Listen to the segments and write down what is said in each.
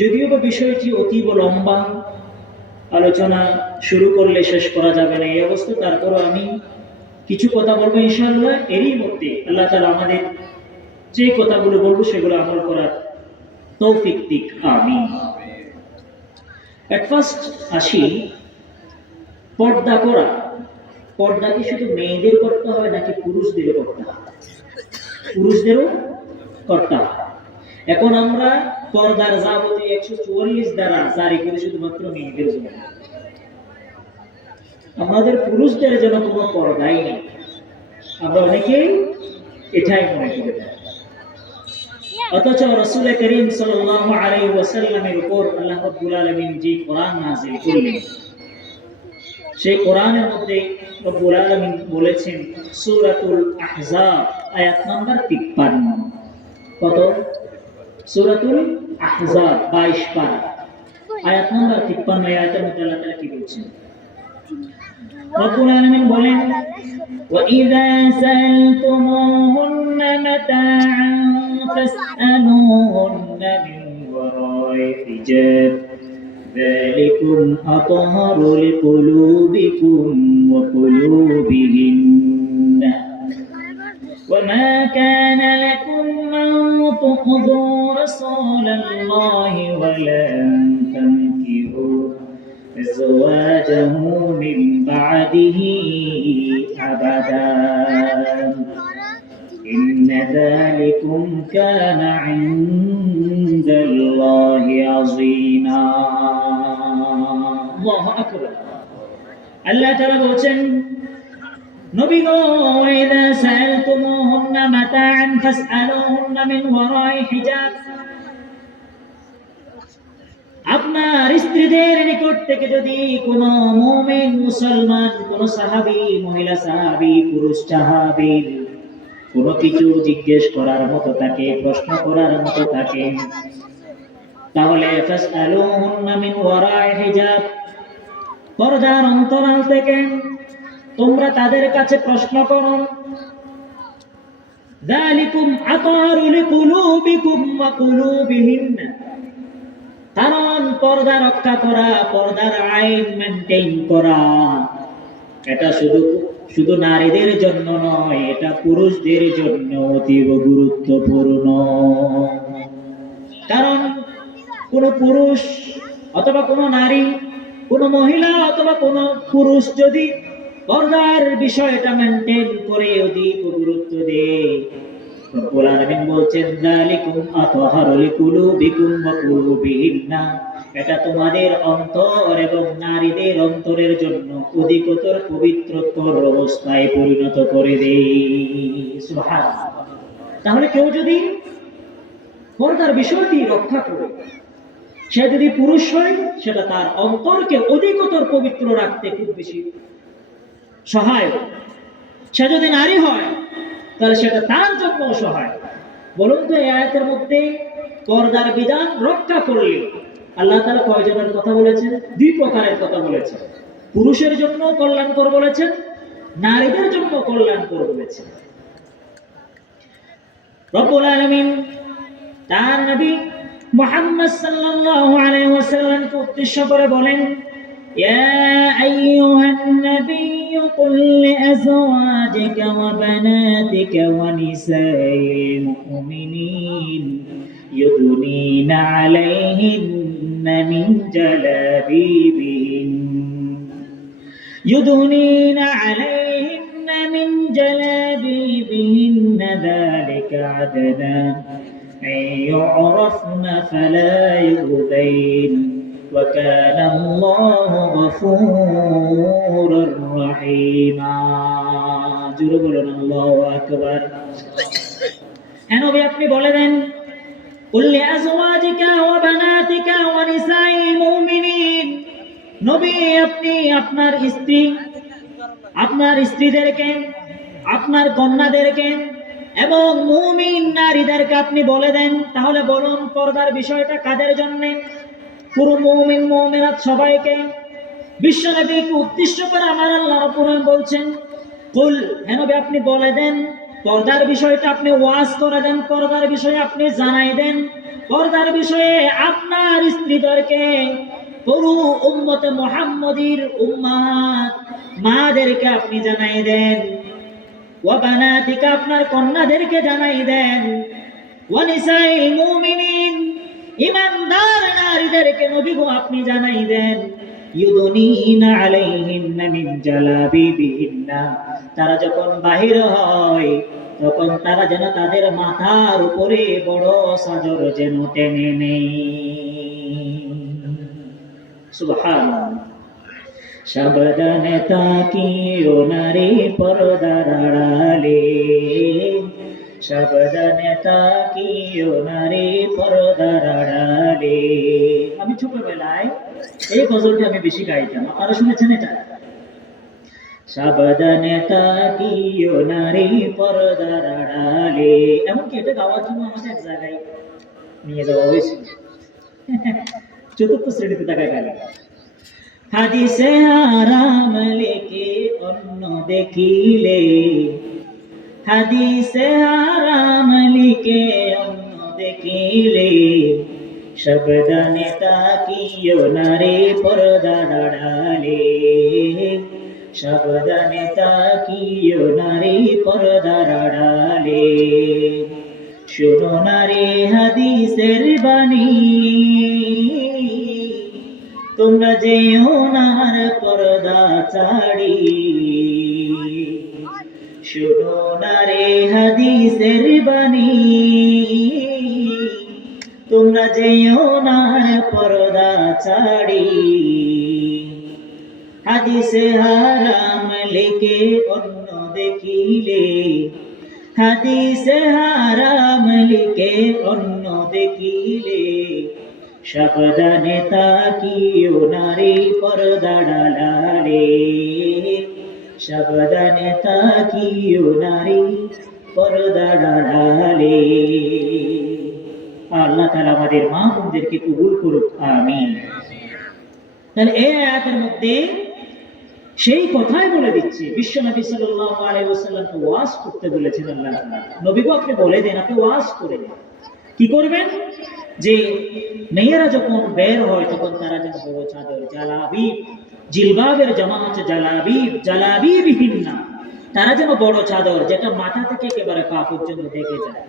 যদিও বা বিষয়টি অতীব লম্বা, আলোচনা শুরু করলে শেষ করা যাবে না এই অবস্থা, তারপরও আমি কিছু কথা বলবো ইনশাআল্লাহ। এরই মধ্যে আল্লাহ তাআলা আমাদের যে কথাগুলো বলবো সেগুলো আমল করার তৌফিক দিক, আমিন। এট ফার্স্ট আসি পর্দা করা। পর্দা কি শুধু মেয়েদের করতে হবে নাকি পুরুষদেরও করতে হবে? পুরুষদেরও করতে হবে। এখন আমরা পর্দার যাবতীয় 144 দ্বারা জারি করে শুধুমাত্র মেয়েদের জন্য, আমাদের পুরুষদের জন্য কোনো পর্দাই নেই। আমরা অনেকেই এটাই মনে করে থাকি। অথচ রাসূল করিম সাল্লাল্লাহু আলাইহি ওয়াসাল্লামের উপর আল্লাহ রাব্বুল আলামিন যে কোরআন নাযিল করলেন, সেই কোরআনের মধ্যে রব্বুল আলামিন বলেছেন সূরাতুল আহজাব আয়াত নাম্বার 53। কত? সূরাতুল আহজাব 22 পারা আয়াত নাম্বার 53। এই আয়াতের মধ্যে আল্লাহ তাআলা কি বলছেন? রব্বুল আলামিন বলেন, وَإِذَا سَأَلْتُمُوهُنَّ مَتَاعًا فَاسْأَلُوهُنَّ مِنْ وَرَاءِ حِجَابٍ ذَلِكُمْ أَطْهَرُ لِقُلُوبِكُمْ وَقُلُوبِهِنَّ وَمَا كَانَ لَكُمْ أَن تُؤْذُوا رَسُولَ اللَّهِ وَلَا أَن تَنكِحُوا أزواجه من بعده أبدا إن ذلكم كان عند الله عظيما الله أكبر আল্লাহ তাআলা বলেন, নবী গো, ওয়াইদা সাআলতুমুহুন্না মাতাআন ফাসআলুহুন্না মিন ওয়ারাই হিজাব, আপনার স্ত্রীদের নিকট থেকে যদি কোন মুমিন মুসলমান, কোন সাহাবী, মহিলা সাহাবী, পুরুষ সাহাবী কোন কিছু জিজ্ঞেস করার মতো থাকে, প্রশ্ন করার মতো থাকে, তাহলে ফাসআলুহুন্না মিন ওয়ারাই হিজাব, পর্দার অন্তরাল থেকে তোমরা তাদের কাছে প্রশ্ন করো। যালিকুম আতারু লিকুলুবিকুম ওয়া কুলুবিহিন্না, কারণ পর্দা রক্ষা করা, পর্দার আইন মেনটেইন করা, এটা শুধু নারীদের জন্য নয়, এটা পুরুষদের জন্য অতীব গুরুত্বপূর্ণ। কারণ কোন পুরুষ অথবা কোন নারী, কোন মহিলা অথবা কোন পুরুষ যদি পর্দার বিষয়টা মেনটেইন করে, অধিক গুরুত্ব দেয়, রব্বুল আলামিন বলছেন যালিকুম আতহারু লিকুলুবিকুম ওয়া কুলুবিহিন্না, এটা তোমাদের অন্তর এবং নারীদের অন্তরের জন্য অধিকতর পবিত্রতর অবস্থায় পরিণত করে দেয়। সুবহানাল্লাহ। তাহলে কেউ যদি পর্দার বিষয়টি রক্ষা করে, সে যদি পুরুষ হয়, সেটা তার অন্তরকে অধিকতর পবিত্র রাখতে খুব বেশি সহায়। সে যদি নারী হয় তাহলে সেটা তার জন্য সহায়। বলুন তো, এই আয়াতের মধ্যে পর্দার বিধান রক্ষা করলে আল্লাহ তাআলা কয়জনের কথা বলেছেন? দুই প্রকারের কথা বলেছেন। পুরুষের জন্য কল্যাণকর বলেছেন, নারীদের জন্য কল্যাণকর বলেছেন। রব্বুল আলামিন তার নবী মুহাম্মদ সাল্লাল্লাহু আলাইহি ওয়াসাল্লামকে উদ্দেশ্য করে বলেন, يا أيها النبي قل لأزواجك وبناتك ونساء المؤمنين يدنين عليهن من جلابيبهن ذلك عدنا أن يعرفن فلا يؤذين وكان الله غفورا رحيما জোরে বলুন আল্লাহু আকবার। হ্যাঁ নবী, আপনি বলে দেন, কুল লিআজওয়াজিকা ওয়া বানাতিকা ওয়া নিসাইল মুমিনিন, নবী আপনি আপনার স্ত্রী, আপনার স্ত্রীদেরকে, আপনার কন্যাদেরকে এবং মুমিন নারীদেরকে আপনি বলে দেন। তাহলে বলুন, পর্দার বিষয়টা কাদের জন্য? পুরো মুমিন মুমিনাত সবাইকে। বিশ্বনবীকে উদ্দেশ্য করে আমার আল্লাহ রাব্বুল আলামিন বলছেন, কুল, হে নবী আপনি বলে দেন, পর্দার বিষয়টা আপনি ওয়াজ করে দেন, পর্দার বিষয়ে আপনি জানাই দেন। পর্দার বিষয়ে আপনার স্ত্রীদেরকে পুরো উম্মতে মুহাম্মদীর উম্মাত মাদেরকে আপনি জানাই দেন, ওয়া বানাতিকা আপনার কন্যাদেরকে জানাই দেন, ওয়া নিসাইল মুমিনিন ঈমানদার নারীদেরকে নবী গো আপনি জানাই দেন, ইউদুনিনা আলাইহিন্না মিন জালাবিবিহিন্না, তারা যখন বাহির হয় তখন তারা যেন তাদের মাথার উপরে বড় চাদর যেন টেনে নেয়। সুবহানাল্লাহ। সাবধানে তাকিও নারী পর্দার আড়ালে, সাবধানে তাকিও নারী পর্দার আড়ালে। আমি ছোটবেলায় এই গজলটা আমি বেশি গাইতাম, আপনারা শুনেছেন এটা? সাবধানে তাকিও নারী পর্দার আড়ালে। এমনকি এটা গাওয়ার জন্য আমাদের এক জায়গায় নিয়ে যাওয়া হয়েছিল, চতুর্থ শ্রেণীতে থাকা গেল। হাদিসে আরাম লেকে অন্য দেখিলে, হাদিসে আরাম লিখে অন্য দেখিলে, সাবধানে তাকিও নারী পর্দার আড়ালে, সাবধানে তাকিও নারী পর্দার আড়ালে। শোনো নারী হাদিসের বাণী, তোমরা যেও নার পর্দা ছাড়ি। শোনো নারে হাদিসের বাণী, তোমরা যেও নার পর্দা ছাড়ি। হাদিসে হারাম লিখে অন্য দেখিলে, হাদিসে হারাম লিখে অন্য দেখিলে, সাবধানে তাকিও নারী পর্দার আড়ালে, সাবধানে তাকিও নারী পর্দার আড়ালে। আল্লাহ তাআলা আমাদের মা বোনদেরকে কবুল করুক, আমিন। তাহলে এই আয়াতের মধ্যে সেই কথাই বলে দিচ্ছে, বিশ্বনবী সাল্লাল্লাহু আলাইহি ওয়াসাল্লামকে ওয়াজ করতে বলেছেন আল্লাহ তাআলা। নবীকে আপনি বলে দেন, আপনি ওয়াজ করে দেন। কি করবেন? যে মেয়েরা যখন বের হয় তখন তারা যেন বড় চাদর, জালাবিব, জিলবাবের জামা হচ্ছে জালাবিব, জালাবিবিহিন্না, তারা যেন বড় চাদর যেটা মাথা থেকে একেবারে পা পর্যন্ত ঢেকে যায়,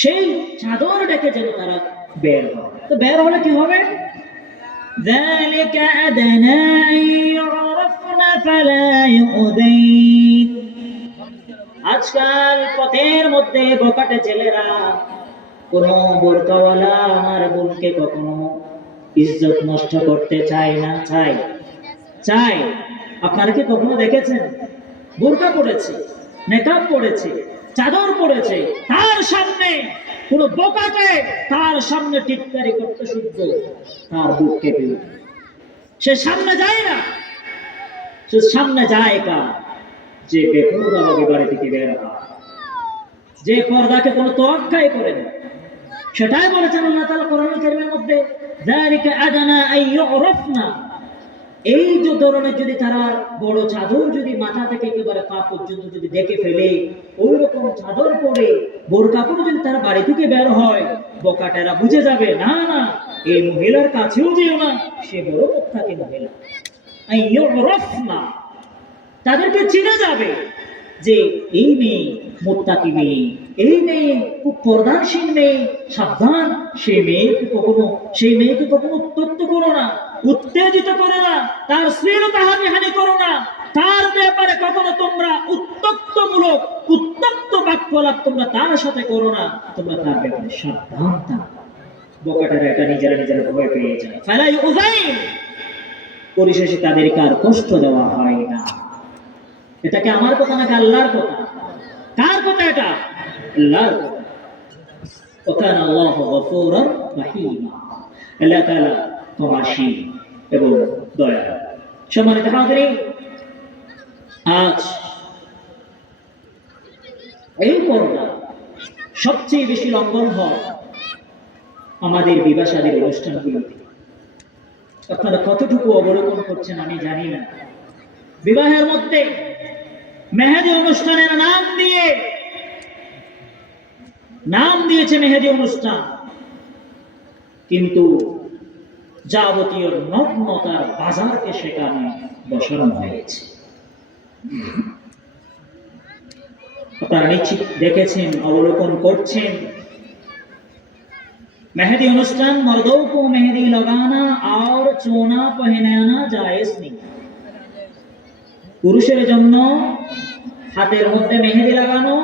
সেই চাদর ডেকে যেন তারা বের হয়। তো বের হলে কি হবে? ذلك أدنى أن يعرفن فلا يؤذين। আজকাল পথের মধ্যে বকাটে ছেলেরা কোন বোরকাওয়ালা আমার বোনকে কখনো ইজ্জত নষ্ট করতে চায় না। চাই আপনারা কি কখনো দেখেছেন? বোরকা পড়েছে, নেকাব পড়েছে, চাদর পড়েছে, তার সামনে কোন বোকাকে তার সামনে টিটকারি করতে শুদ্ধ তার বুক কেঁপে ওঠে। সে সামনে যায় না, সে সামনে যায় কার? যে বেপরোয়াভাবে বাড়ি থেকে বের হয়, যে পর্দাকে কোনো তোয়াক্কাই করে না। সেটাই বলেছেন আল্লাহ তাআলা কোরআনুল কারীমের মধ্যে, যালিকা আদনা আন ইউরাফনা। এই যে ধরনের যদি তারা বড় চাদর যদি মাথা থেকে একেবারে পা পর্যন্ত যদি দেখে ফেলে, ওই রকম চাদর পরে বোরকা পরে যদি তারা বাড়ি থেকে বের হয়, বোকাটেরা বুঝে যাবে না না এই মহিলার কাছেও যেও না, সে বড় মুত্তাকি মহিলা। আন ইউরাফনা, তাদেরকে চিনে যাবে যে এই মেয়ে মুত্তাকি মেয়ে, এই মেয়ে খুব পর্দাশীল মেয়ে, সাবধান। সেই মেয়েকে কখনো উত্তক্ত করো না, উত্তেজিত করো না, তার শ্লীলতাহানি করো না, তার ব্যাপারে কখনো তোমরা উত্তক্ত বাক্যলাপ তোমরা তার সাথে করো না, তোমরা তার ব্যাপারে সাবধান থাকো। বোকাটারা এটা নিজেরা ভয় পেয়ে যায়। ফালাই উযাইন, পরিশেষে তাদেরকে আর কষ্ট দেওয়া হয় না। এটা কি আমার কথা নাকি আল্লাহর কথা? কার কথা এটা? আল্লাহর কথা। ওয়াকানা আল্লাহু গফুরার রহিমা, আল্লাহ তাআলা ক্ষমাশীল এবং দয়ালু। সম্মানিত হাজিরিন, আজ এই পর্দা সবচেয়ে বেশি লঙ্ঘন হয় আমাদের বিবাহ শাদীর অনুষ্ঠানগুলোতে। আপনারা কতটুকু অবলোকন করছেন আমি জানি না। বিবাহের মধ্যে মেহেদি অনুষ্ঠানের নাম দিয়েছে মেহেদি অনুষ্ঠান। কিন্তু যাবতীয় নগ্নতার বাজারকে সেখানে বসানো হয়েছে। আপনারা নিশ্চিত দেখেছেন, অবলোকন করছেন, मेहंदी अनुष्ठान मर्दों को मेहंदी लगाना और चोना पहनाना जायज नहीं। পুরুষের জন্য হাতের মধ্যে মেহেদি লাগানো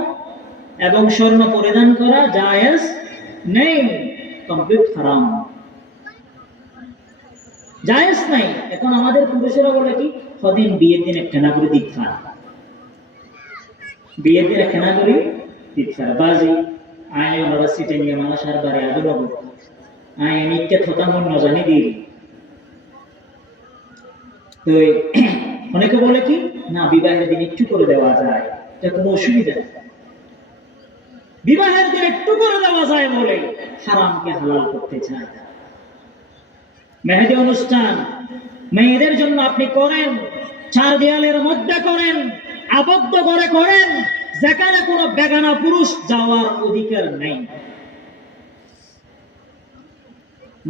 এবং স্বর্ণ পরিধান করা জায়েজ নেই, কমপ্লিট হারাম, জায়েজ নাই। এখন আমাদের পুরুষেরা বলে কি, কদিন বিয়ের দিন একখানা করে দীক্ষা, বিয়ের দিন একখানা করে দীক্ষা বাজি আয় আমরা সিটে নিয়ে মানুষের বাড়ি আদর আয় নিত্যে থতা মন নজানি দিই। তো অনেকে বলে কি, না বিবাহের দিন একটু করে দেওয়া যায়, এটা কোনো অসুবিধা নেই, বিবাহের দিন একটু করে দেওয়া যায় বলে হারামকে হালাল করতে চায়। মেহেদি অনুষ্ঠান মেয়েদের জন্য আপনি করেন, চার দেয়ালের মধ্যে করেন, আবদ্ধ করে করেন, যেখানে কোনো বেগানা পুরুষ যাওয়ার অধিকার নেই।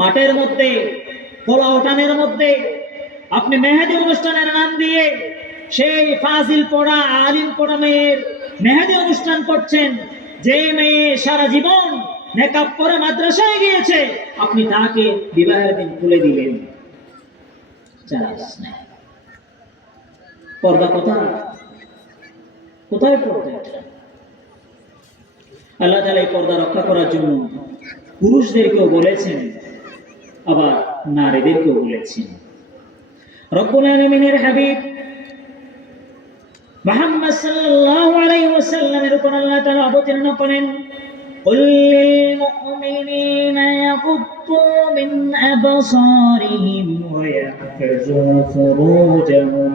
মাঠের মধ্যে, পোলা ওঠানের মধ্যে আপনি মেহেদি অনুষ্ঠানের নাম দিয়ে সেই ফাজিল পড়া, আলিম পড়া মেয়ের মেহেদি অনুষ্ঠান করছেন। যে মেয়ে সারা জীবন মেকআপ করে মাদ্রাসায় গিয়েছে, আপনি তাকে বিবাহের দিন খুলে দিলেন, পর্দা কোথায়, কোথায় পর্দা? আল্লাহ তাআলা এই পর্দা রক্ষা করার জন্য পুরুষদেরকেও বলেছেন, আবার নারীদেরকেও বলেছেন। রব্বুল আলামিনের হাবিব মুহাম্মদ সাল্লাল্লাহু আলাইহি ওয়াসাল্লামের উপর আল্লাহ তাআলা অবতীর্ণ করেন, কুল লিল মুমিনিনা ইয়াগুদ্দু মিন আবসারিহিম ওয়া ইয়াহফাযু ফুরুজাহুম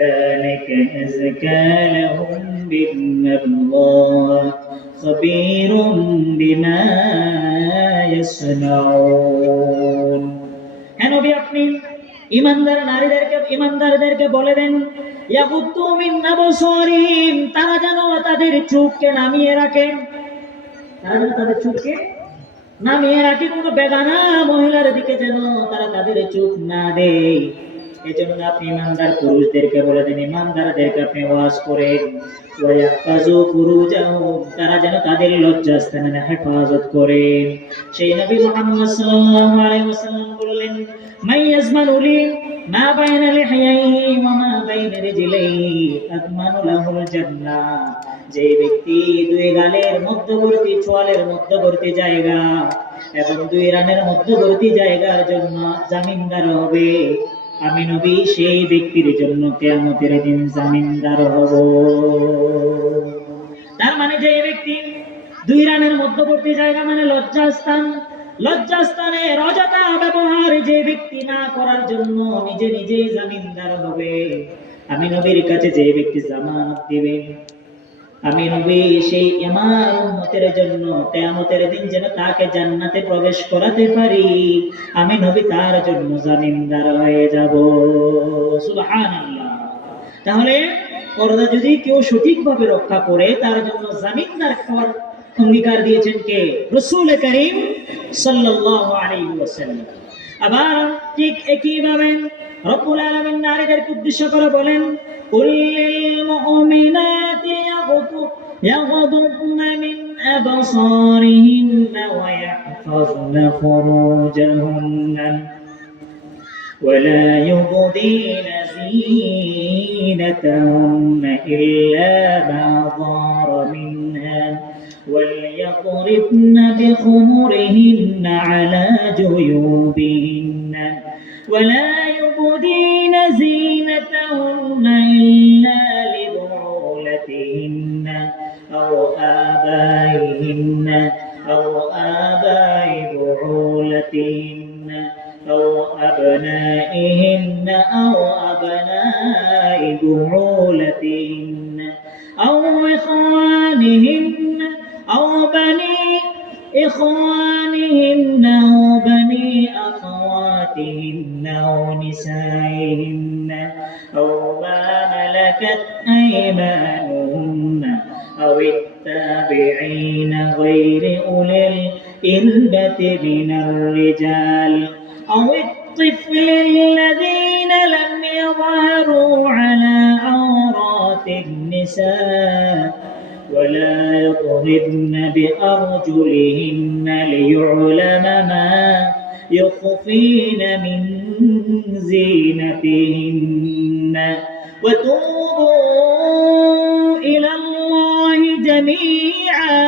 যালিকা আযকা লাহুম বিন্নাল্লাহ খাবীরুম বিমা ইয়াসনাউন। হে নবী, আপনি ঈমানদার নারীদেরকে, ঈমানদারদেরকে বলে দেন, ইয়াগুদ্দু মিন আবসারিহিম, তারা যেন তাদের চোখকে নামিয়ে রাখে, তারা যেন তাদের চোখকে নামিয়ে রাখে, কোনো বেগানা মহিলার দিকে যেন তারা তাদের চোখ না দেয়। এজন্য আপনি ঈমানদার পুরুষদেরকে বলে দেন, ঈমানদারদেরকে আপনি ওয়াজ করেন, ওয়া ইয়াহফাযু ফুরুজাহুম, তারা যেন তাদের লজ্জাস্থানের হেফাজত করে। সেই নবী মুহাম্মদ সাল্লাল্লাহু আলাইহি ওয়াসাল্লাম বললেন, মান ইয়াজমানু লি মা বাইনা লিহইয়াইহি ওয়া মা বাইনা রিজলাইহি আযমানু লাহুল জান্নাহ, যে ব্যক্তি দুই গালের মধ্যবর্তী, চোয়ালের মধ্যবর্তী জায়গা এবং দুই রানের মধ্যবর্তী জায়গার জন্য জামিনদার হবে, আমি নবী সেই ব্যক্তির জন্য কিয়ামতের দিন জামিনদার হব। তার মানে যে ব্যক্তি দুই রানের মধ্যবর্তী জায়গা মানে লজ্জাস্থান, লজ্জাস্থানের অযথা ব্যবহার যে ব্যক্তি না করার জন্য নিজে নিজেই জামিনদার হবে, আমি নবীর কাছে যে ব্যক্তি জামানত দিবে, আমি নবী সেই আমার উম্মতের জন্য কিয়ামতের দিন যেন তাকে জান্নাতে প্রবেশ করাতে পারি, আমি নবী তার জন্য জামিনদার হয়ে যাব। সুবহানাল্লাহ। তাহলে পর্দা যদি কেউ সঠিকভাবে রক্ষা করে, তার জন্য জামিনদার হওয়ার অঙ্গীকার দিয়েছেন কে? রাসূল করিম সাল্লাল্লাহু আলাইহি ওয়াসাল্লাম। আবার ঠিক একইভাবে রব্বুল আলামিন নারীদেরকে উদ্দেশ্য করে বলেন, কুল লিল মুমিনাতি ইয়াগদুদনা মিন আবসারিহিন্না ওয়া ইয়াহফাযনা ফুরুজাহুন্না ওয়া লা ইউবদিনা زينتهن إلا ما ظهر منها وليضربن بخمرهن على جيوبهن ولا يبدين زينتهن إلا لبعولتهن أو آبائهن أو آباء بعولتهن أو أبنائهن أو أبناء بعولتهن أو إخوانهن أو بني إخوانهن أو بني أخواتهن أو نسائهن أو ما ملكت أيمانهن أو التابعين غير أولي الإربة من الرجال أو الطفل الذين لم يظهروا على عورات النساء ولا يضربن بأرجلهن ليعلم ما يخفين من زينتهن وتوبوا إلى الله جميعا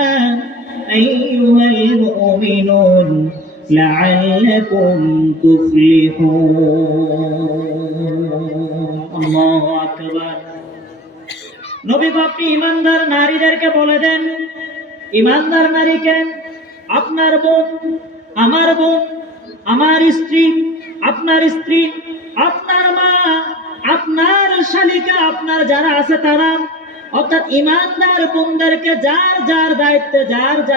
أيها المؤمنون لعلكم تفلحون الله أكبر নবী আপনি ইমানদার নারীদেরকে বলে দেন, ইমানদার নারীকে আপনার বোন, আমার বোন, আমার স্ত্রী, আপনার স্ত্রী, আপনার মা, আপনার শালিকা, আপনার যারা আছে তারা, অর্থাৎ ইমানদার বোনদেরকে যার যার দায়িত্বে,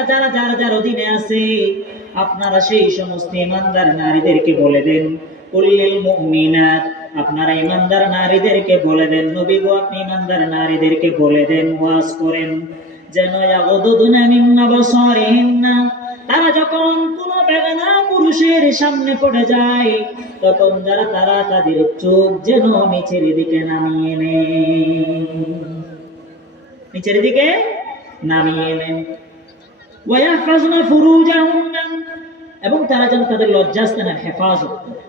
যারা যার অধীনে আছে, আপনারা সেই সমস্ত ইমানদার নারীদেরকে বলে দেন, কুল্লিল মুমিনাত, আপনারা ইমানদার নারীদেরকে বলে দেন, নবী গো আপনি ইমানদার নারীদেরকে বলে দেন, ওয়াজ করেন যেন ইয়াগুদুনা মিন আবসারিহিন্না, তারা যখন কোন বেগানা পুরুষের সামনে পড়ে যায় তখন তারা তাদের চোখ যেন নিচের দিকে নামিয়ে নেন, নিচের দিকে নামিয়ে নেন। ওয়ায়াহফাজনা ফুরুজাহুন্না, এবং তারা যেন তাদের লজ্জাস্থানের হেফাজত করে।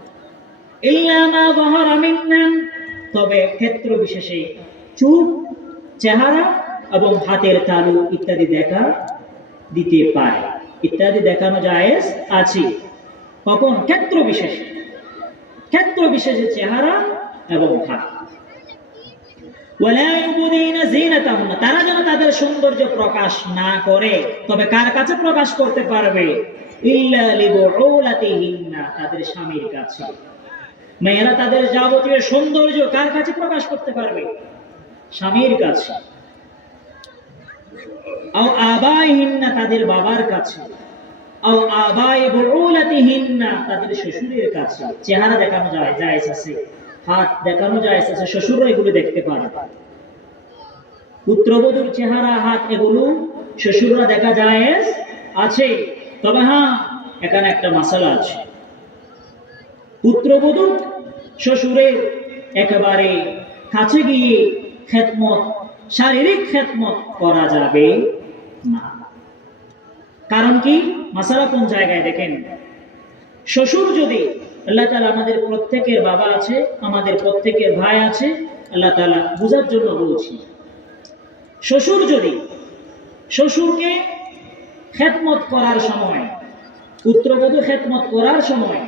ইল্লা মা যাহারা মিন্না, তবে ক্ষেত্র বিশেষে চুপ, চেহারা এবং হাতের তালু ইত্যাদি দেখা দিতে পারে, ইত্যাদি দেখানো জায়েজ আছে। কখন? ক্ষেত্র বিশেষে, ক্ষেত্র বিশেষে চেহারা এবং হাত। ওয়ালা ইউবদিনা যিনাতাহুন্না, তারা যেন তাদের সৌন্দর্য প্রকাশ না করে, তবে কার কাছে প্রকাশ করতে পারবে? ইল্লা লিবুউলাতিহিন্না, তাদের স্বামীর কাছে। মেয়েরা তাদের যাবতীয় সৌন্দর্য কার কাছে প্রকাশ করতে পারবে? স্বামীর কাছে। আও আবাইহিন্না, তাদের বাবার কাছে। আও আবাই বুউলাতিহিন্না, তাদের শ্বশুরের কাছে। চেহারা দেখানো যায় জায়েজ আছে, হাত দেখানো জায়েজ আছে, শ্বশুররা এগুলো দেখতে পারে। পুত্রবধূর চেহারা, হাত এগুলো শ্বশুররা দেখা জায়েজ আছে। তবে হ্যাঁ, এখানে একটা মাসালা আছে। পুত্রবধূ শ্বশুরের একেবারে কাছে গিয়ে খেদমত, শারীরিক খেদমত করা যাবে না। কারণ কি? মাসালা কোন জায়গায় দেখেন, শ্বশুর যদি, আল্লাহ তাআলা আমাদের প্রত্যেকের বাবা আছে, আমাদের প্রত্যেকের ভাই আছে, আল্লাহ তাআলা বুঝার জন্য বলছি, শ্বশুর যদি শ্বশুরকে খেদমত করার সময়, পুত্রবধূ খেদমত করার সময়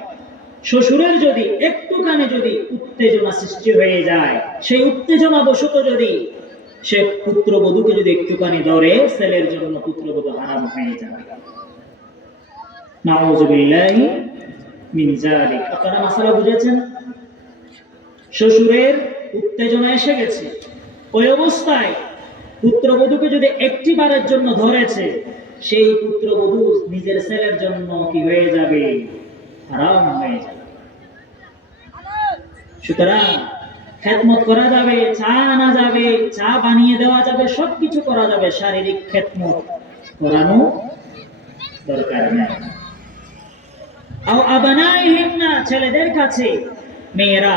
শ্বশুরের যদি একটুখানি যদি উত্তেজনা সৃষ্টি হয়ে যায়, সেই উত্তেজনা বশত যদি সে পুত্রবধূকে যদি একটুখানি ধরে, ছেলের জন্য পুত্রবধূ হারাম হয়ে যাবে। নাউযুবিল্লাহি মিন যালিক। আপনারা মাসালা বুঝেছেন? শ্বশুরের উত্তেজনা এসে গেছে, ওই অবস্থায় পুত্রবধূকে যদি একটিবারের জন্য ধরেছে, সেই পুত্রবধূ নিজের ছেলের জন্য কি হয়ে যাবে? হারাম হয়ে যাবে। সুতরাং খেদমত করা যাবে, চা আনা যাবে, চা বানিয়ে দেওয়া যাবে, সবকিছু করা যাবে, শারীরিক খেদমত করানো দরকার নেই। আও আবানাইহিন্না, ছেলেদের কাছে মেয়েরা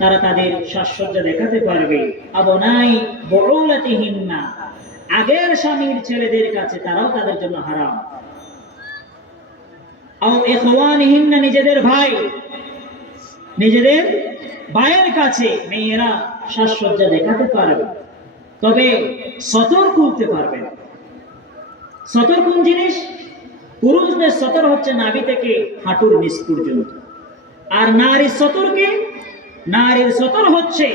তারা তাদের সাজসজ্জা দেখাতে পারবে। আবনাই বুউলাতিহিন্না, আগের স্বামীর ছেলেদের কাছে তারাও তাদের জন্য হারাম। আও ইখওয়ানিহিন্না, নিজেদের ভাই, নিজেদের ভাইয়ের কাছে মেয়েরা সাজসজ্জা দেখাতে পারবে, তবে সতর খুলতে পারবে না। সতর কোন জিনিস? পুরুষদের সতর হচ্ছে নাভি থেকে হাঁটুর নিচ পর্যন্ত, আর নারীর সতরকে, নারীর সতর হচ্ছে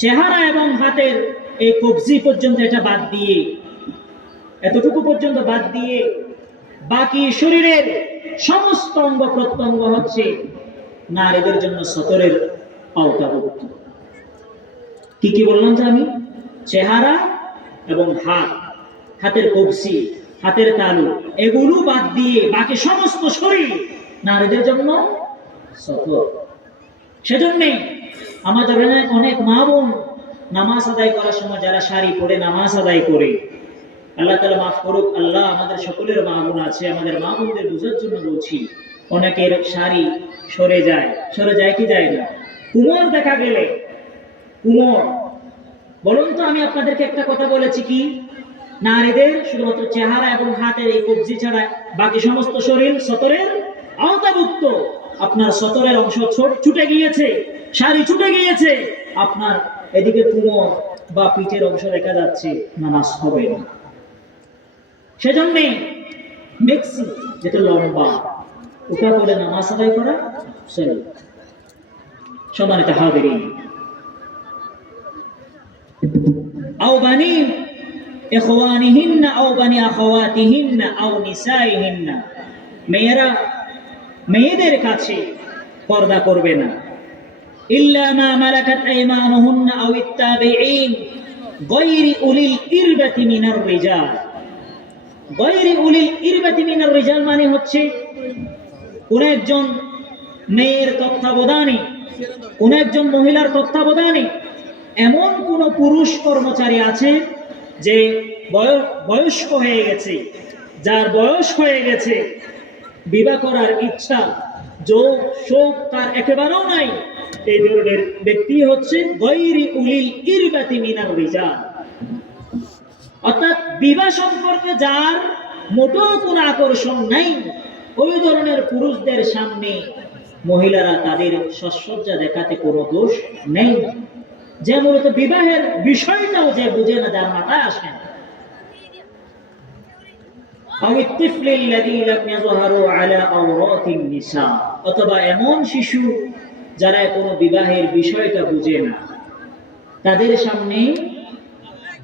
চেহারা এবং হাতের এই কবজি পর্যন্ত, এটা বাদ দিয়ে, এতটুকু পর্যন্ত বাদ দিয়ে বাকি শরীরের সমস্ত অঙ্গ প্রত্যঙ্গ হচ্ছে নারীদের জন্য সতরের আওতাভুক্ত। কি কি বললাম যে আমি? চেহারা এবং হাত, হাতের কবজি, হাতের তালু, এগুলো বাদ দিয়ে বাকি সমস্ত শরীর নারীদের জন্য সতর। সেজন্যে আমাদের অনেক মা বোন নামাজ আদায় করার সময় যারা শাড়ি পরে নামাজ আদায় করে, আল্লাহ তাআলা মাফ করুক। আল্লাহ আমাদের সকলের মা বোন আছে, আমাদের মা বোনদের বোঝার জন্য বলছি, অনেকের শাড়ি সরে যায় কি যায় না? কুমোর দেখা গেলে, কুমোর, বলুন তো, আমি আপনাদেরকে একটা কথা বলেছি কি, নারীদের শুধুমাত্র চেহারা এবং হাতের এই কবজি ছাড়া বাকি সমস্ত শরীর সতরের আওতাভুক্ত। আপনার সতরের অংশ ছুটে গিয়েছে, শাড়ি ছুটে গিয়েছে, আপনার এদিকে কোমর বা পিঠের অংশ দেখা যাচ্ছে, নামাজ হবে না। সেজন্য মেক্সি যেটা লম্বা, ওটা করে নামাজ আদায় করা চলে। সম্মানিত হাজিরিন, আও বানি ইখওয়ানিহিন্না আও বানি আখাওয়াতিহিন্না আও নিসাইহিন্না, মেয়েরা মেয়েদের কাছে পর্দা করবে না। ইল্লা মা মালাকাত আইমানুহুন্না আও ইত্তাবিঈন গায়রি উলিল ইরবাতি মিনার রিজাল। গায়রি উলিল ইরবাতি মিনার রিজাল মানে হচ্ছে কোন একজন মেয়ের তত্ত্বাবধানে, কোন একজন মহিলার তত্ত্বাবধানে এমন কোন পুরুষ কর্মচারী আছে যে বয়স্ক হয়ে গেছে, যার বয়স হয়ে গেছে, বিবাহ করার ইচ্ছা, যোগ শোক তার একেবারেও নাই, এই ধরনের ব্যক্তি হচ্ছে গায়রি উলিল ইরবাতি মিনার রিজাল। অর্থাৎ বিবাহ সম্পর্কে যার মোটেও কোনো আকর্ষণ নাই, ওই ধরনের পুরুষদের সামনে মহিলারা তাদের সাজসজ্জা দেখাতে কোনো দোষ নেই। যে মূলত বিবাহের বিষয়টাও যে বুঝে না, যার মাথায় আসে না। অথবা এমন শিশু যারা কোনো বিবাহের বিষয়টা বুঝে না, তাদের সামনে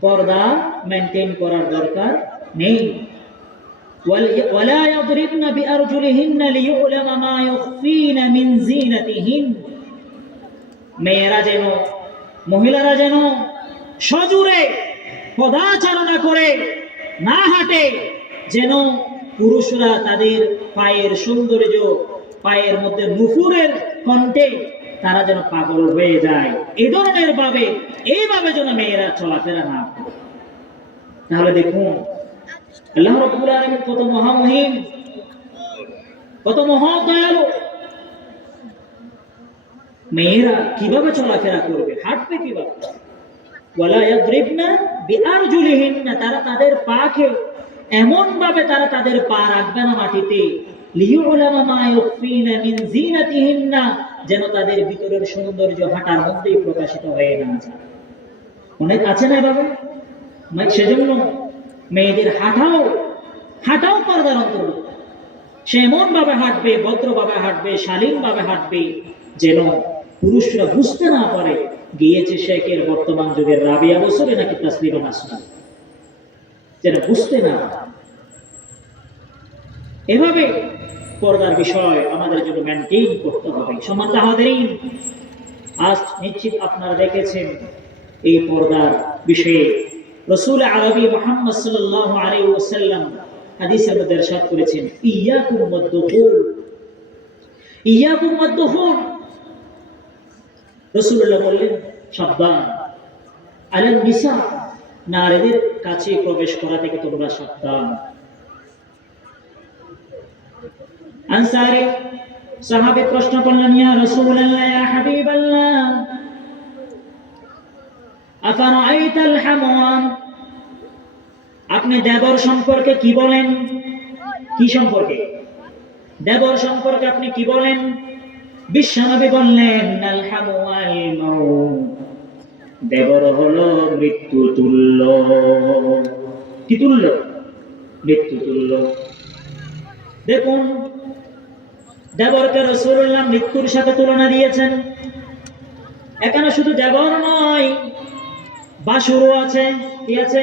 পর্দা মেনটেন করার দরকার নেই। ولا يضربن بأرجلهن ليعلم ما يخفين من زينتهن। মেয়েরা যেন, মহিলারা যেন সজোরে পদাচারণা করে না হাঁটে, যেন পুরুষরা তাদের পায়ের সৌন্দর্য, পায়ের মধ্যে নুপুরের কণ্ঠে তারা যেন পাগল হয়ে যায়, এই ধরনের ভাবে, এইভাবে যেন মেয়েরা চলাফেরা না করে। তাহলে দেখুন আল্লাহ রাব্বুল আলামিন কত মহামহিম, কত মহাদয়ালু। মেয়েরা কিভাবে চলাফেরা করবে, হাঁটবে কিভাবে? ওয়ালা ইয়াদরিবনা বিআরজুলিহিন্না, তারা তাদের পাকে এমন ভাবে তারা তাদের পা রাখবে না মাটিতে, লিইউলামা মা ইউখফিনা মিন জিনাতিহিন্না, যেন তাদের ভিতরের সৌন্দর্য হাঁটার মধ্যেই প্রকাশিত হয়ে না যায়। অনেক আছে না এভাবে, সেজন্য মেয়েদের হাঁটাও পর্দার অন্তর্ভুক্ত। সে এমন ভাবে হাঁটবে, ভদ্রভাবে হাঁটবে, শালীন ভাবে হাঁটবে, যেন পুরুষরা বুঝতে না পারে গিয়েছে শেখের বর্তমান যুগের রাবিয়া বছরে নাকি তাসলিমা নাসরিন, যেন বুঝতে না। এভাবে পর্দার বিষয় আমাদের জন্য মেনটেইন করতে হবে। সম্মানিত হাজিরিন, আজ নিশ্চিত আপনারা দেখেছেন এই পর্দার বিষয়ে রাসূল আরবি মুহাম্মদ সাল্লাল্লাহু আলাইহি ওয়াসাল্লাম হাদিসের মধ্যে ইরশাদ করেছেন, ইয়াকুম ওয়াদ-দুখুল, ইয়াকুম ওয়াদ-দুখুল। রাসূলুল্লাহ বললেন, সাবধান, আলান নিসা, নারীদের কাছে প্রবেশ করা থেকে তোমরা সাবধান। আনসারী সাহাবী প্রশ্ন করলেন, ইয়া রাসূলুল্লাহ, ইয়া হাবিবাল্লাহ, আফারাআইতাল হামাম, আপনি দেবর সম্পর্কে কি বলেন? কি সম্পর্কে? দেবর সম্পর্কে আপনি কি বলেন? বিশ্বনবী বললেন, আল হামু আল মাউত, দেবর হলো মৃত্যু তুল্য। কি তুল্য? মৃত্যু তুল্য। দেখুন, দেবরকে রাসূলুল্লাহ মৃত্যুর সাথে তুলনা দিয়েছেন। এখানে শুধু দেবর নয়, বাসুরও আছে। কি আছে?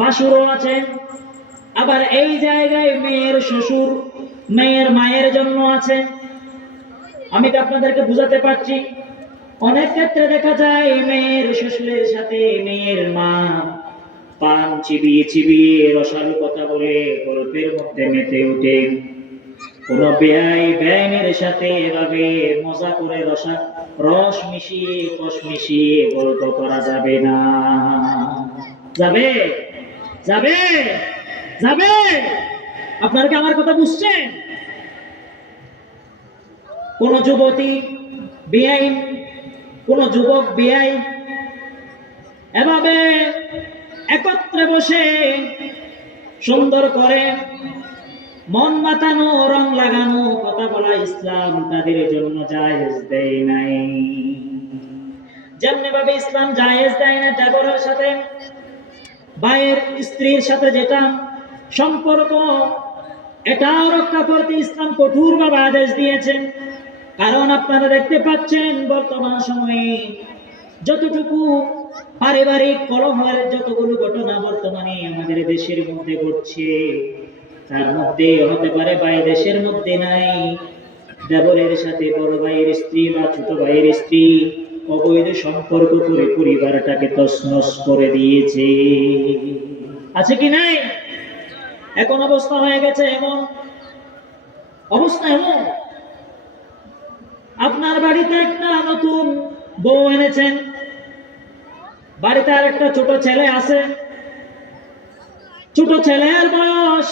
বাসুরও আছে। আবার এই জায়গায় মেয়ের শ্বশুর, মেয়ের মায়ের জন্য আছে। আমি তো আপনাদেরকে বুঝাতে পারছি, অনেক ক্ষেত্রে দেখা যায় মেয়ের শ্বশুরের সাথে মেয়ের মা পান চিবিয়ে চিবিয়ে রসালো কথা বলে গল্পের মধ্যে মেতে ওঠে। কোন বেআইনের সাথে এভাবে মজা করে রস মিশিয়ে কষ মিশিয়ে গল্প করা যাবে না। যাবে? যাবে যাবে। আপনারা কি আমার কথা বুঝছেন? কোন যুবতী বেআইন, কোন যুবক বেআইন এভাবে একত্রে বসে সুন্দর করে মন মাতানো, রং লাগানো, কথা বলা ইসলাম তাদের জন্য জায়েজ দেয় নাই। যেমনি ভাবে ইসলাম জায়েজ দেয় না দেবরের সাথে, ভাইয়ের স্ত্রীর সাথে যেটা সম্পর্ক, এটা রক্ষা করতে ইসলাম কঠোরভাবে আদেশ দিয়েছেন। কারণ আপনারা দেখতে পাচ্ছেন বর্তমান সময়ে যতটুকু পারিবারিক কলহের যতগুলো ঘটনা বর্তমানে আমাদের দেশের মধ্যে ঘটছে, তার মধ্যে হতে পারে ভাই দেশের মধ্যে নাই, দেবরের সাথে বড় ভাইয়ের স্ত্রী বা ছোট ভাইয়ের স্ত্রী অবৈধ সম্পর্ক করে পরিবারটাকে তছনছ করে দিয়েছে। আছে কি নাই? এখন অবস্থা হয়ে গেছে এমন, অবস্থা এমন, আপনার বাড়িতে একটা নতুন বউ এনেছেন, বাড়িতে আর একটা ছোট ছেলে আছে, ছোট ছেলের বয়স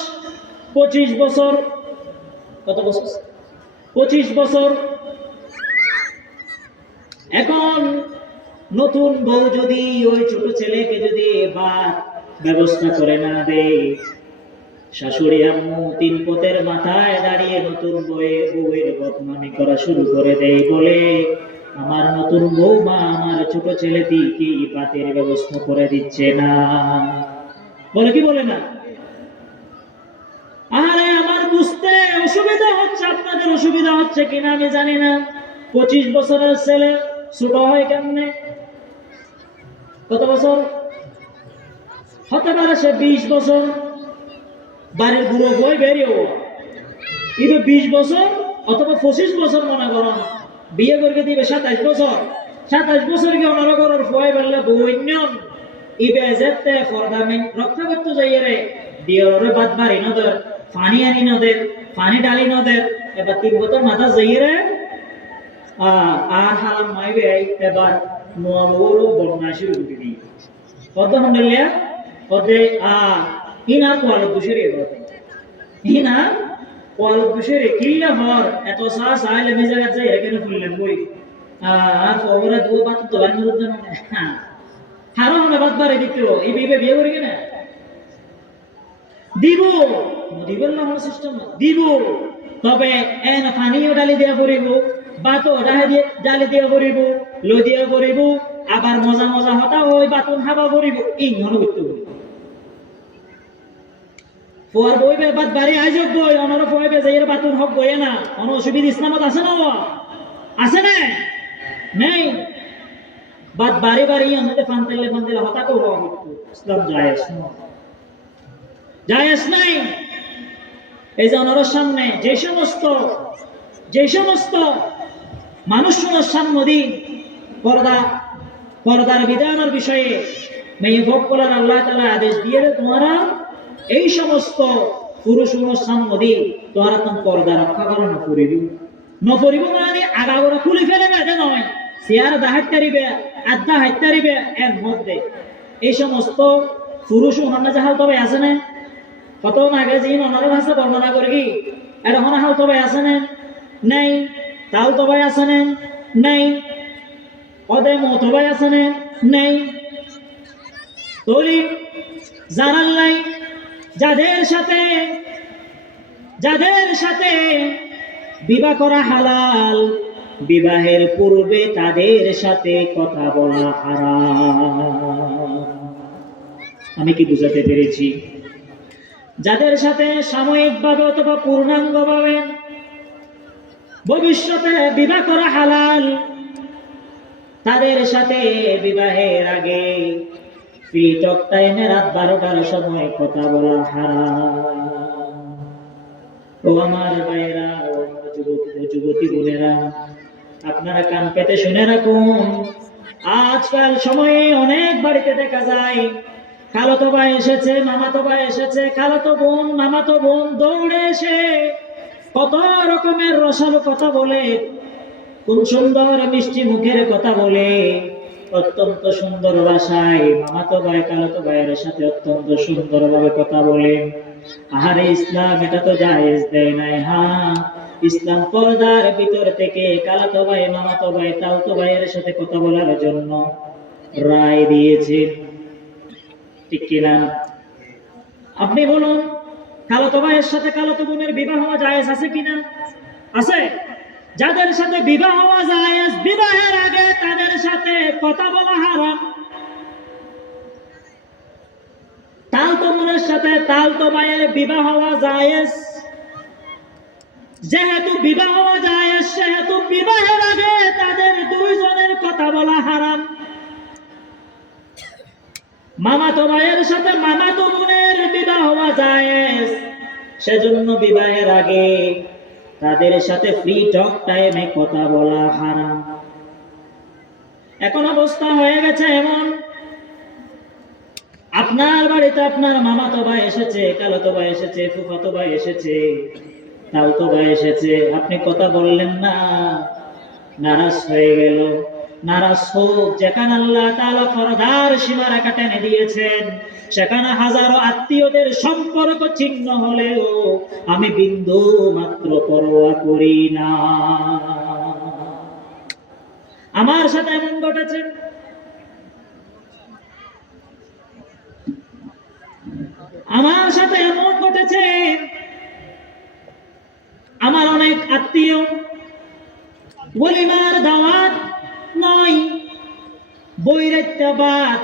25 বছর। কত বছর? 25 বছর। এখন নতুন বউ যদি ওই ছোট ছেলেকে যদি ভাত ব্যবস্থা করে না দেয়, শাশুড়ি আম্মু 3 পথের মাথায় দাঁড়িয়ে নতুন বউয়ের বদনামি করা শুরু করে দেয়, বলে আমার নতুন বৌমা আমার ছোট ছেলেটি কি ভাতের ব্যবস্থা করে দিচ্ছে না। বলে কি বলে না? আরে আমার বুঝতে অসুবিধা হচ্ছে, আপনাদের অসুবিধা হচ্ছে কিনা আমি জানি না। 25 বছরের ছেলে ছোট হয় কেমনে? কত বছর হতে পারে? সে 20 বছর। বাড়ির বুড়ো বই বেরিয়েও কিন্তু 20 বছর অথবা 25 বছর মনে করো, বিয়ে করে দিবে 27 বছর। 27 বছর কি ওনারা করার ফয় বললে বইন্যন ইবে যেতে ফরদামিন রক্ষা করতে যাইয়ে রে দিয়রে বাদ বাড়ি নদের পানি আনি নদের পানি ডালি নদের। এবার 3 বছর মাথা যাইয়ে রে আর হালাম মাইবে এবার নোয়াবো বন্যা শুরু করে দিই। কত হন্ডলিয়া ওদে ইনা কোয়াল দুশরি ইনা কোয়াল দুশরি কিনা হর এত সা সাইলে মে জায়গা যাই এখানে ফুললেন বই আর ওরা দু বাত তো বান মধ্যে হ্যাঁ হারাম না বাদ বারে দিতে এই বিবে বিয়ে করি না দিব দিবেন না হল সিস্টেম দিব। তবে এন পানিও ডালি দিয়া পড়িব, বাতো ডালি দিয়া পড়িব, লো দিয়া পড়িব, আবার মজা মজা হতা ওই বাতুন হাবা পড়িব, এই হল করতে হবে। ফোয়ার বইবে বাদ বাড়ি আইজক বই অনর ফইবে যাইয়ের বাতুন হক বইয়ে না অন অসুবিধা ইসলামত আছে না? আছে না? নেই। বাদ বাড়ি বাড়ি আমাদের ফান্তাইলে হতা কো ইসলাম জায়েজ না, জায়েজ নাই। এই যে অনরের সামনে যে সমস্ত মানুষের সামনে দিন পর্দার বিধানের বিষয়ে মেয়ে ভোগ করার আল্লাহ তাআলা আদেশ দিয়ে তোমরা এই সমস্ত পুরুষের সামনে দিন তোমরা তোম পর্দা রক্ষা করো না পরিব মানে আগাগোড়া খুলে ফেলে না যে নয় সিয়ার দাহাইতারিবে আড্ডা হাইতারিবে এর মধ্যে এই সমস্ত পুরুষ ওনারা যাহাল তবে আছে না? কত আগে যিনি ওনারা ভাষা বর্ণনা করি কি এখন হাল তবে আছে না? নাই। তাও তবে আছে না? নাই। অদে মতবাই আছে না? নাই। তরি জানাল নাই যাদের সাথে বিবাহ করা হালাল, বিবাহের পূর্বে তাদের সাথে কথা বলা হারাম। আমি কি বুঝাতে পেরেছি? যাদের সাথে সাময়িকভাবে অথবা পূর্ণাঙ্গভাবে ভবিষ্যতে বিবাহ করা হালাল, তাদের সাথে বিবাহের আগে পৃথক টাইমে রাত 12টার সময় কথা বলা হারাম। ও আমার ভাইয়েরা, ও আমার যুবতী বোনেরা, আপনারা কান পেতে শুনে রাখুন। আজকাল সময়ে অনেক বাড়িতে দেখা যায় খালাতো ভাই এসেছে, মামাতো ভাই এসেছে, খালাতো বোন মামাতো বোন দৌড়ে এসে কত রকমের রসালো কথা বলে, কোন সুন্দর মিষ্টি মুখের কথা বলে, অত্যন্ত সুন্দর ভাষায় মামাতো ভাই খালাতো ভাইয়ের সাথে অত্যন্ত সুন্দরভাবে কথা বলেন। আহারে ইসলাম এটা তো জায়েজ দেয় নাই। হ্যাঁ, ইসলাম পর্দার ভিতর থেকে খালাতো ভাই মামাতো ভাই তাওতো ভাইয়ের সাথে কথা বলার জন্য রায় দিয়েছে, ঠিক কিনা? আপনি বলুন, খালাতো ভাইয়ের সাথে খালাতো বোনের বিবাহ জায়েজ আছে কিনা? আছে। যাদের সাথে বিবাহ হওয়া জায়েজ, বিবাহের আগে তাদের সাথে কথা বলা হারাম। তালতো বোনের সাথে তালতো ভাইয়ের বিবাহ হওয়া জায়েজ। যেহেতু বিবাহ হওয়া জায়েজ, সেহেতু বিবাহের আগে তাদের দুইজনের কথা বলা হারাম। মামাতো ভাইয়ের সাথে মামাতো বোনের বিবাহ হওয়া জায়েজ, সেজন্য বিবাহের আগে তাদের সাথে ফ্রি টক টাইমে কথা বলা হারাম। এখন অবস্থা হয়ে গেছে এমন, আপনার বাড়িতে আপনার মামাতো ভাই এসেছে, খালাতো ভাই এসেছে, ফুফাতো ভাই এসেছে, তাওতো ভাই এসেছে, আপনি কথা বললেন না, নারাজ হয়ে গেল। নারাজ হোক, যেখানে আল্লাহ তাআলা পর্দার সীমারেখা টেনে দিয়েছেন, সেখানে হাজারো আত্মীয়দের সম্পর্ক ছিন্ন হলেও আমি বিন্দু মাত্র পরোয়া করি না। আমার সাথে এমন ঘটেছে। আমার সাথে এমন ঘটেছে, আমার অনেক আত্মীয় ওলিমার দাওয়াত নয়, বৈরাগ্যবাদ,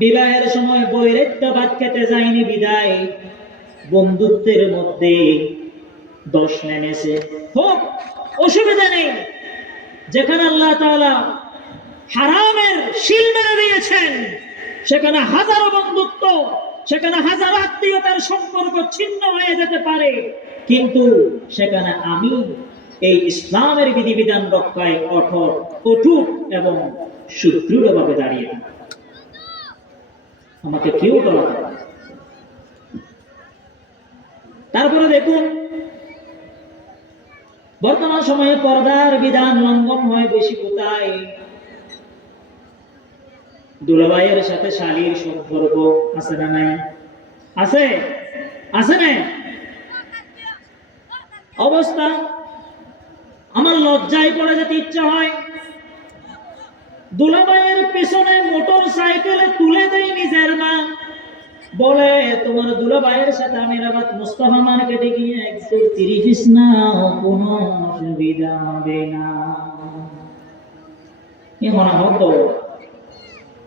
বিবাহের সময় বৈরাগ্যবাদ খেতে যায়নি বিদায় বন্ধুত্বের মধ্যে দোষ নেমেছে। হোক, অসুবিধা নেই। যেখানে আল্লাহ তাআলা হারামের শিল মেরে দিয়েছেন, সেখানে হাজারো বন্ধুত্ব, সেখানে হাজারো আত্মীয়তার সম্পর্ক ছিন্ন হয়ে যেতে পারে, কিন্তু সেখানে আমি এই ইসলামের বিধিবিধান রক্ষায় অটুট এবং সুদৃঢ়ভাবে দাঁড়িয়ে থাকি। আমাকে কেউ করাতে পারে। তারপরে দেখুন, বর্তমান সময়ে পর্দার বিধান লঙ্ঘন হয় বেশি কোথায়? দুলাভাইয়ের সাথে শালীর সম্পর্ক আছে না নাই? আছে, আছে না? অবস্থা আমার লজ্জায় পড়ে যেতে ইচ্ছা হয়। দুলাভাইয়ের পিছনে মোটর সাইকেলে তুলে দেয় নিজের মা, বলে তোমার দুলাভাইয়ের সাথে আমি রাবাত মুস্তাফা মার্কেটে গিয়ে 130 নাও, কোনো অসুবিধা হবে না। এ মনে হতো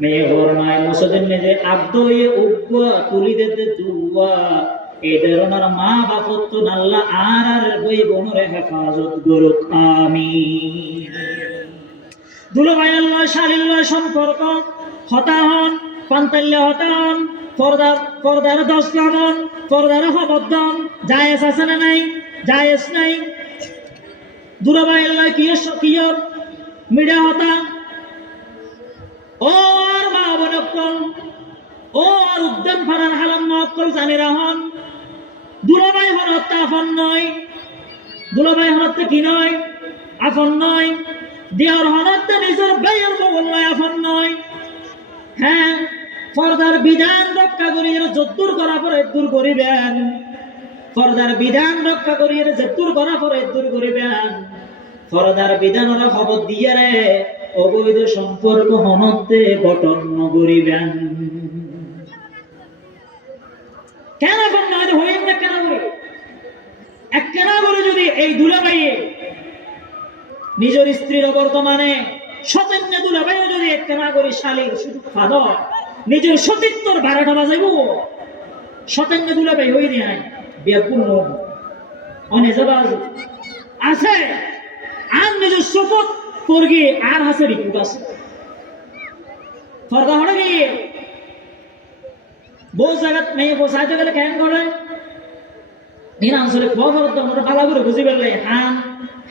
মেয়ে হরনায় মসজিদের মেজে আব্দয়ে উগ্বা তুলি দিতে দুয়া এদের ওনার মা বাপত্ব নাল্লা আর বই বনরে হেফাজত করুক, আমিন। দুলাভাই আল্লাহ শালীর সম্পর্ক হতাহন, পান্তাল্য হতাহন, পর্দার দশ কামন, পর্দার হবদ্ধন জায়েজ আছে না নাই? জায়েজ নাই। দুলাভাই আল্লাহ কিয়র মিডিয়া হতা, ও আর মা বনকল, ও আর উদ্যান ফারান হালাম মক্কল জানি রাহন, দুলাভাই হরত্তা আফন নয়, দুলাভাই হরত্তা কি নয়? আফন নয়। দেওয়ার হরত্তা নিজের ভাইয়ের বগল নয়, আফন নয়। হ্যাঁ, পর্দার বিধান রক্ষা করিয়ে যদ্দুর করা পরে দূর করিবেন, পর্দার বিধান রক্ষা করিয়ে যদ্দুর করা পরে দূর করিবেন। পর্দার বিধান ওরা খবর দিয়ে রে অবৈধ সম্পর্ক হনতে গঠন করিবেন। কেন নয় হইন না? কেন করে এক কেন করে যদি এই দুলাভাইয়ে নিজের স্ত্রীর বর্তমানে সতেন্য দুলাভাইও যদি এক কেনা করে শালীর শুধু ফাদর নিজের সতীত্বর ভাড়াটা বাজাইব, সতেন্য দুলাভাই হই নাই বিয়াপূর্ণ অনেজাবাজ আছে, আর নিজের শপথ করগে আর হাসে রিপুট আছে। ফর্দা হড়ে গিয়ে বহু জায়গা মেয়ে বসাইতে গেলে কেন করে নিন আঞ্চলিক খবর আমরা বালা করে বুঝি পেলে হান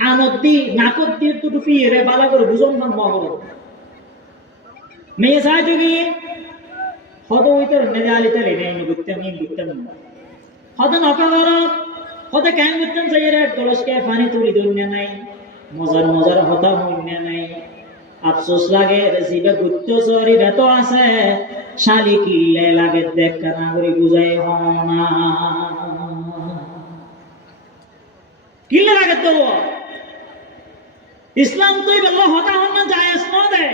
হানতি নাকতি দুটো ফিরে বালা করে বুঝন না মহর মেয়ে সাহায্য গিয়ে হদ হইতে নেদে আলি তালি নেই গুত্তাম হদ নকা করো হদ কেন গুত্তাম চাই রে দলসকে পানি তুলি দুনিয়া নাই, মজার হতা হইনা নাই। আফসোস লাগে জিবে গুত্ত সরি বেত আছে শালি কিলে লাগে দেখ না করে বুঝাই হনা কিলে লাগে তো ইসলাম তুই বললো হতা হন না জায়েজ না দে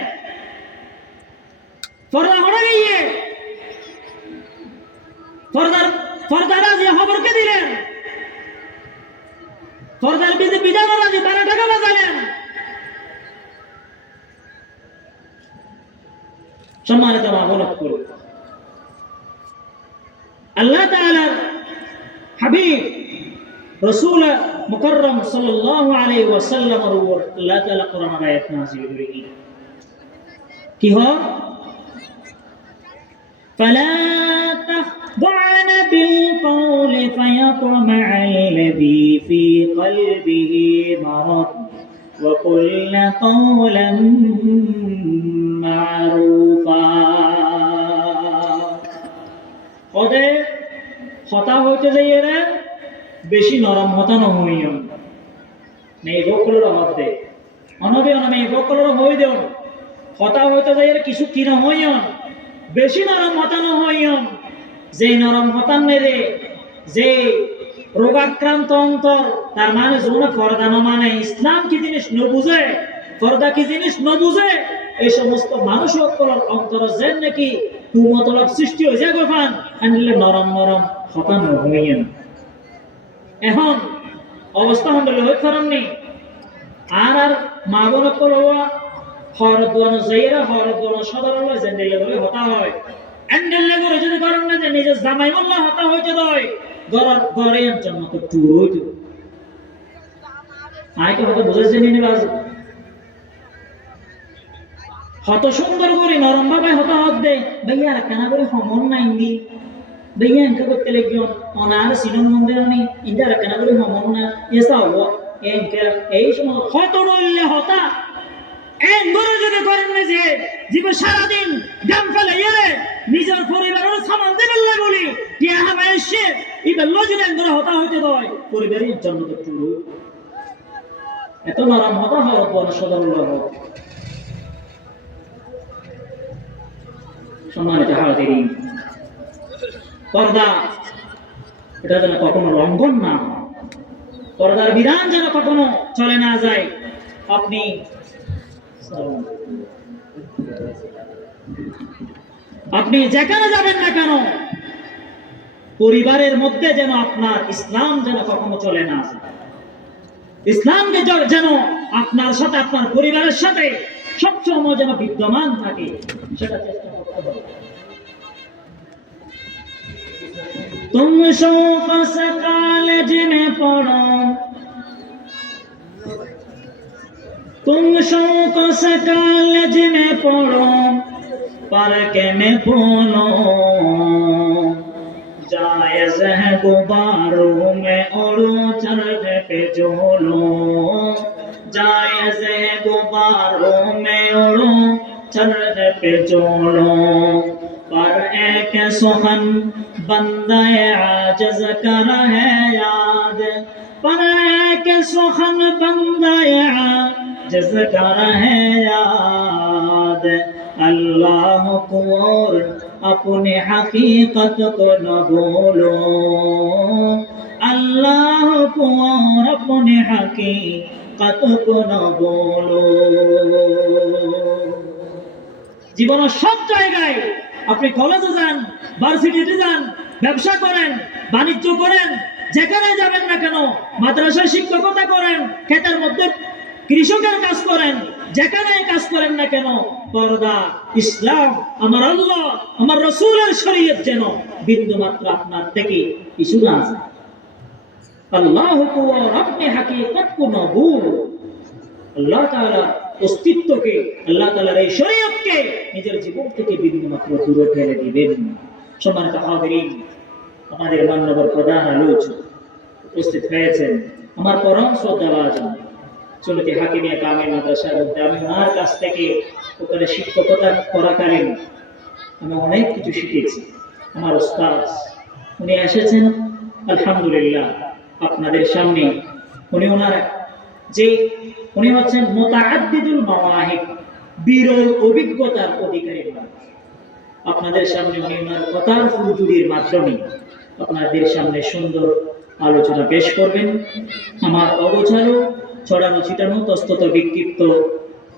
ফরদা হড়া গিয়ে ফরদারা যে খবরকে দিলেন ফরদার বিধানরা যে 12 টাকা বাজালেন সম্মানিত মাহবুব করুন আল্লাহ তাআলার হাবিব রাসূল মুকাররম সাল্লাল্লাহু আলাইহি ওয়াসাল্লামের উপর আল্লাহ তাআলা কোরআনের আয়াত নাযিল করেছেন কি হয় فلا تخضعن بالقول فيطمع الذي في قلبه مرض وقلن قولا معروفا ওদের হতা হইতে যাইয়েরা বেশি নরম হতা নহইও নেই বকলর হবে অনবে অনবে বকলর হই দেও হতা হইতে যাইয়েরা কিছু কি নহইও বেশি নরম হতা নহইও যে নরম হতান নেরে যে রোগাক্রান্ত অন্তর তার মানে জীবনে পর্দা না মানে ইসলাম কি জিনিস ন বুঝে পর্দা কি জিনিস ন বুঝে এই সমস্ত মানুষ অন্তর যেন নাকি তু মতলব সৃষ্টি হয়ে যায় গোফান আনলে নরম নরম হতান হইয়েন এখন অবস্থা হন্ডলে হই ফারামনি আর মা বোন কলওয়া হরদওয়ান যাইরা হরদওয়ান সাধারণ জেন্ডেলে করে হতা হয় এন্ডেলে করে যদি করেন না যে নিজে জামাই মোল্লা হতা হইতে দয় গরে জন্য তো টুর হইতো আইকে হয়তো বুঝাইছে নিনে বাজ হত সুন্দর করে নরম ভাবে হতা হত দে ভাইয়া কেন করে সমন নাই নি ভাইয়া এনকা করতে লাগিও অনার সিনন মন্দির নি ইন্দার কেন করে সমন না এসা হবো এনকা এই সময় হত রইলে হতা এন গরে যদি করেন না যে জীব সারা দিন গাম ফেলে ইরে নিজের পরিবারের সামাল দেবেন না বলি টিয়া হবে এসে ইবেল লজিলেন ধরে হতা হইতে দয় পরিবারের জন্য তো টুরু এত নরম হতা হয় বড় সাধারণ লোক সম্মানিত হাজিরিন পর্দা এটা যেন কখনো লঙ্ঘন না হয় পর্দার বিধান যেন কখনো চলে না যায় আপনি আপনি যেখানে যাবেন না কেন পরিবারের মধ্যে যেন আপনার ইসলাম যেন কখনো চলে না যায় ইসলামকে যেন আপনার সাথে আপনার পরিবারের সাথে সবসময় যেন বিদ্যমান থাকে সেটা চেষ্টা করতে হবে तुम शौक से कॉलेज में पढ़ो तुम शौक से कॉलेज में पढ़ो पार्क में बोलो जायज है गुब्बारों में उड़ो चर्च पे झूलो जायज है गुब्बारों में उड़ो चर्च पे झूलो पर एक सुखन बंदा आजिज कर है याद पर एक सुखन बंदा आजिज कर है याद अल्लाह को और अपनी हकीकत को न भूलो अल्लाह को और अपनी हकीकत को न भूलो জীবনের সব জায়গায় আপনি কলেজে যান ভার্সিটিতে যান ব্যবসা করেন বাণিজ্য করেন যেখানে যাবেন না কেন মাদ্রাসায় শিক্ষকতা করেন ক্ষেতের মধ্যে কৃষকের কাজ করেন যেখানে কাজ করেন না কেন পর্দা ইসলাম আমার আল্লাহ আমার রাসূলের শরীয়ত যেন বিন্দুমাত্র আপনার থেকে পিছু না যায় আল্লাহু ওয়া রাব্বি হাকিকাত কো না ভুলো আল্লাহ তাআলা অস্তিত্বকে আল্লাহ তাআলার এই শরীয়তকে নিজের জীবন থেকে বিন্দুমাত্র দূরে ঠেলে দিবেন সম্মানিত হাজিরিন আমাদের মাননীয় প্রধান আলোচক উপস্থিত হয়েছেন আমার পরম শ্রদ্ধাভাজন চলতি হাকিমিয়া কামিল মাদ্রাসার মধ্যে আমি ওনার কাছ থেকে ওখানে শিক্ষকতা করাকালীন আমি অনেক কিছু শিখেছি আমার উস্তাদ উনি এসেছেন আলহামদুলিল্লাহ আপনাদের সামনে উনি ওনার যে উনি হচ্ছেন মুতাআদ্দিদুল মাওয়াহিব বিরল অভিজ্ঞতার অধিকারী মানুষ। আপনাদের সামনে উনি ওনার কথার ফুলজুরির মাধ্যমে আপনাদের সামনে সুন্দর আলোচনা পেশ করবেন। আমার অগোছালো, ছড়ানো ছিটানো, তস্তত বিক্ষিপ্ত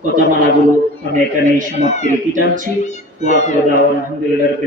কথামালাগুলো আমি এখানেই সমাপ্তির ইতি টানছি। ওয়া আখিরু দাওয়ানা আলহামদুলিল্লাহি।